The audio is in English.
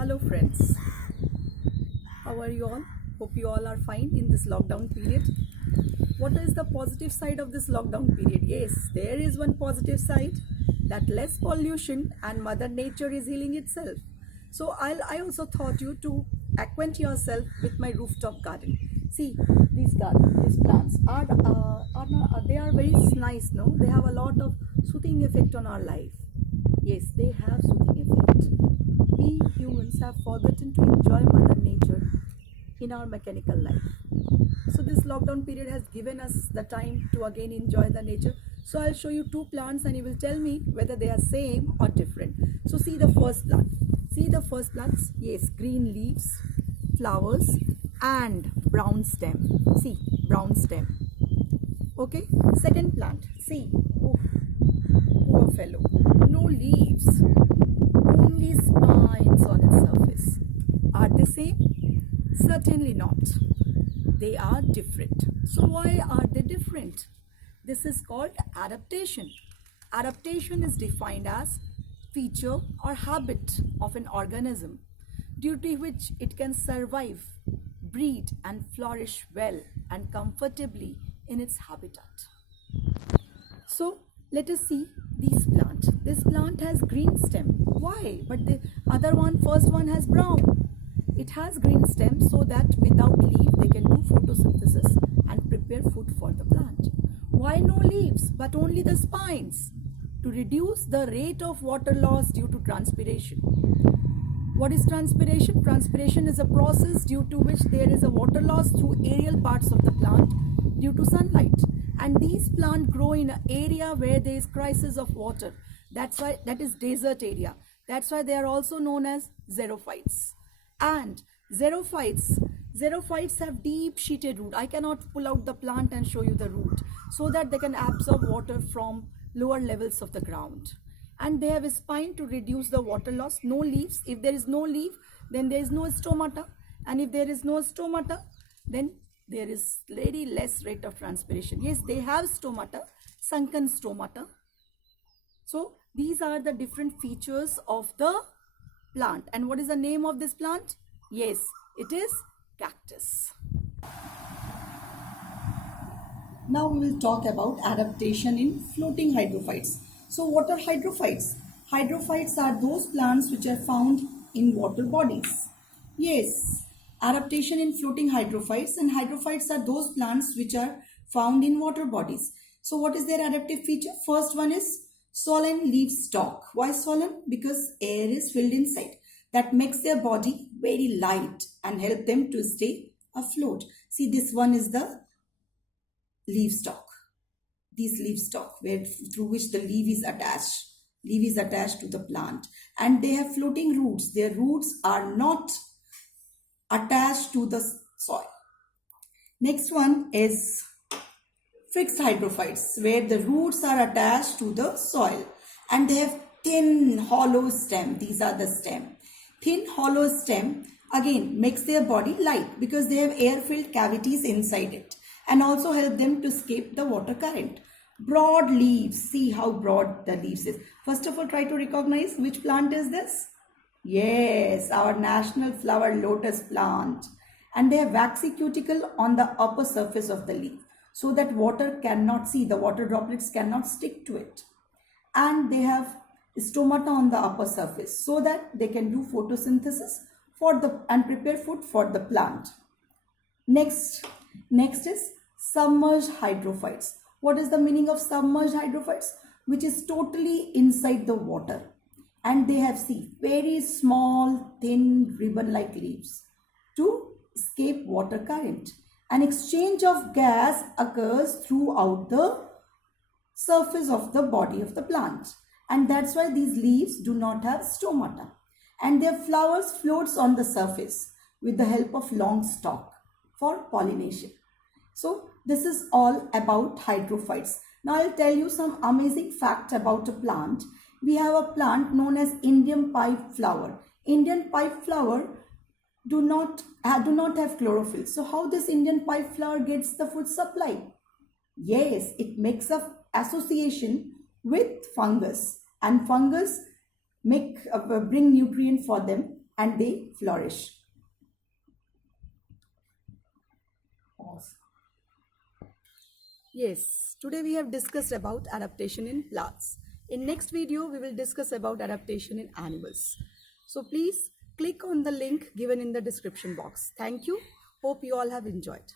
Hello friends, how are you all? Hope you all are fine in this lockdown period. What is the positive side of this lockdown period? Yes, there is one positive side, that less pollution and Mother Nature is healing itself. So I also thought you to acquaint yourself with my rooftop garden. See, these plants they are very nice, no? They have a lot of soothing effect on our life. Yes, they have soothing effect. We humans have forgotten to enjoy Mother Nature in our mechanical life. So this lockdown period has given us the time to again enjoy the nature. So I'll show you two plants and you will tell me whether they are same or different. So see the first plant. See the first plants? Yes, green leaves, flowers and brown stem. See, brown stem. Okay, second plant. See, oh, poor fellow. No leaves, only spines on its surface. Are they same? Certainly not. They are different. So why are they different? This is called adaptation. Adaptation is defined as feature or habit of an organism due to which it can survive, breed and flourish well and comfortably in its habitat. So let us see this plant. This plant has green stem. Why? But the first one has brown. It has green stem so that without leaf they can do photosynthesis and prepare food for the plant. Why no leaves but only the spines? To reduce the rate of water loss due to transpiration. What is transpiration? Transpiration is a process due to which there is a water loss through aerial parts of the plant due to sunlight. And these plants grow in an area where there is crisis of water. That's why that is desert area. That's why they are also known as xerophytes. And xerophytes have deep sheeted root. I cannot pull out the plant and show you the root so that they can absorb water from lower levels of the ground. And they have a spine to reduce the water loss. No leaves. If there is no leaf, then there is no stomata. And if there is no stomata, then there is very less rate of transpiration. Yes, they have stomata, sunken stomata. So these are the different features of the plant. And what is the name of this plant? Yes, it is cactus. Now we will talk about adaptation in floating hydrophytes. So what are hydrophytes? Hydrophytes are those plants which are found in water bodies. Yes, adaptation in floating hydrophytes, and hydrophytes are those plants which are found in water bodies. So what is their adaptive feature? First one is swollen leaf stalk. Why swollen? Because air is filled inside. That makes their body very light and help them to stay afloat. See, this one is the leaf stalk. This leaf stalk through which the leaf is attached. Leaf is attached to the plant. And they have floating roots. Their roots are not attached to the soil. Next one is fixed hydrophytes, where the roots are attached to the soil and they have thin hollow stem. These are the stem. Thin hollow stem again makes their body light because they have air filled cavities inside it and also help them to escape the water current. Broad leaves. See how broad the leaves is. First of all, try to recognize which plant is this. Yes, our national flower lotus plant. And they have waxy cuticle on the upper surface of the leaf so that water cannot see, the water droplets cannot stick to it. And they have stomata on the upper surface so that they can do photosynthesis and prepare food for the plant. Next is submerged hydrophytes. What is the meaning of submerged hydrophytes? Which is totally inside the water. And they have, see, very small, thin, ribbon-like leaves to escape water current. An exchange of gas occurs throughout the surface of the body of the plant. And that's why these leaves do not have stomata. And their flowers floats on the surface with the help of long stalk for pollination. So this is all about hydrophytes. Now I'll tell you some amazing fact about a plant. We have a plant known as Indian pipe flower. Indian pipe flower do not have chlorophyll. So how this Indian pipe flower gets the food supply? Yes, it makes an association with fungus, and fungus bring nutrient for them and they flourish. Pause. Yes, today we have discussed about adaptation in plants. In next video, we will discuss about adaptation in animals. So please click on the link given in the description box. Thank you. Hope you all have enjoyed.